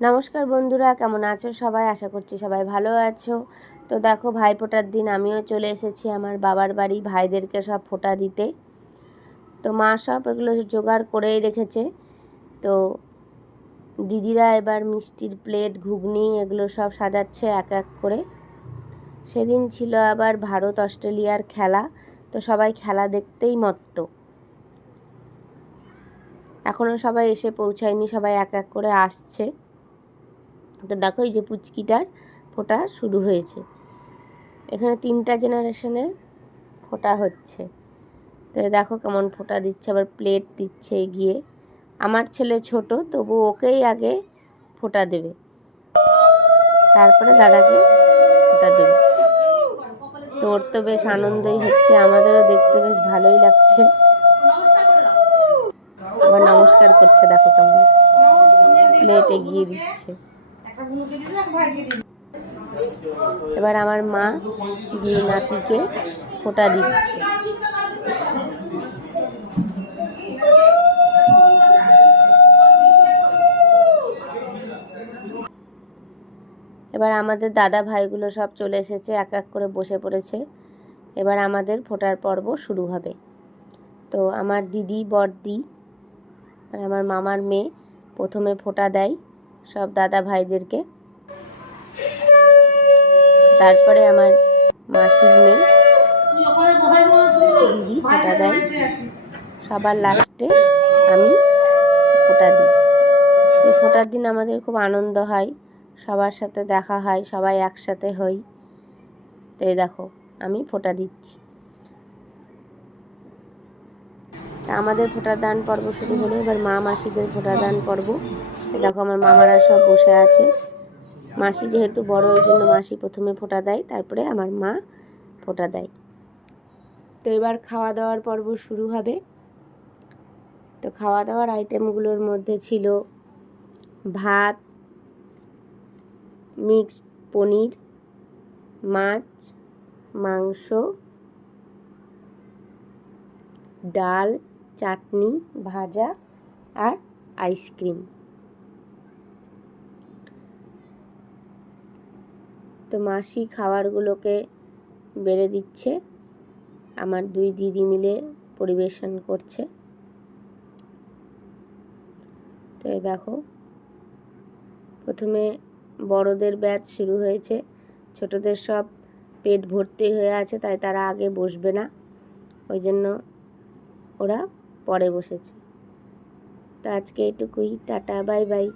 নমস্কার বন্ধুরা, কেমন আছো সবাই? আশা করছি সবাই ভালো আছো। তো দেখো, ভাইফোঁটার দিন আমিও চলে এসেছি আমার বাবার বাড়ি ভাইদেরকে সব ফোঁটা দিতে। তো মা সব এগুলো জোগাড় করেই রেখেছে। তো দিদিরা এবার মিষ্টির প্লেট, ঘুগনি এগুলো সব সাজাচ্ছে এক এক করে। সেদিন ছিল আবার ভারত অস্ট্রেলিয়ার খেলা, তো সবাই খেলা দেখতেই মত্ত। এখনও সবাই এসে পৌঁছায়নি, সবাই এক এক করে আসছে। তো দেখো, এই যে পুচকিটার ফোঁটা শুরু হয়েছে। এখানে 3টা জেনারেশনের ফোঁটা হচ্ছে। তো দেখো কেমন ফোঁটা দিচ্ছে, আবার প্লেট দিচ্ছে এগিয়ে। আমার ছেলে ছোট, তবু ওকেই আগে ফোঁটা দেবে, তারপরে দাদাকে ফোঁটা দেবে। তো ওর তো বেশ আনন্দই হচ্ছে, আমাদেরও দেখতে বেশ ভালোই লাগছে। আবার নমস্কার করছে, দেখো কেমন প্লেট এগিয়ে দিচ্ছে। এবার আমার মা দুই নাতিকে ফোঁটা দিচ্ছে। এবার আমাদের দাদা ভাইগুলো সব চলে এসেছে, এক এক করে বসে পড়েছে। এবার আমাদের ফোঁটার পর্ব শুরু হবে। তো আমার দিদি, বড়দি আর আমার মামার মেয়ে প্রথমে ফোঁটা দেয় সব দাদা ভাইদেরকে। তারপরে আমার মাসির মেয়ে দিদি ফোঁটা দেয়। সবার লাস্টে আমি ফোঁটা দিই। এই ফোঁটার দিন আমাদের খুব আনন্দ হয়, সবার সাথে দেখা হয়, সবাই একসাথে হই। তো এই দেখো, আমি ফোঁটা দিচ্ছি। আমাদের ফোঁটা দান পর্ব শুরু হলো। এবার মা মাসিদের ফোঁটা দান পর্ব। দেখো, আমার মামারা সব বসে আছে। মাসি যেহেতু বড়, ওই জন্য মাসি প্রথমে ফোঁটা দেয়, তারপরে আমার মা ফোঁটা দেয়। তো এবার খাওয়া দাওয়ার পর্ব শুরু হবে। তো খাওয়া দাওয়ার আইটেমগুলোর মধ্যে ছিল ভাত, মিক্সড পনির, মাছ, মাংস, ডাল, চাটনি, ভাজা আর আইসক্রিম। তো মাসি খাবারগুলোকে বেড়ে দিচ্ছে, আমার দুই দিদি মিলে পরিবেশন করছে। তো এই দেখো, প্রথমে বড়দের ব্যাচ শুরু হয়েছে। ছোটদের সব পেট ভর্তি হয়ে আছে, তাই তারা আগে বসবে না, ওই জন্য ওরা পরে বসেছে। তো আজকে এটুকুই, টাটা, বাই বাই।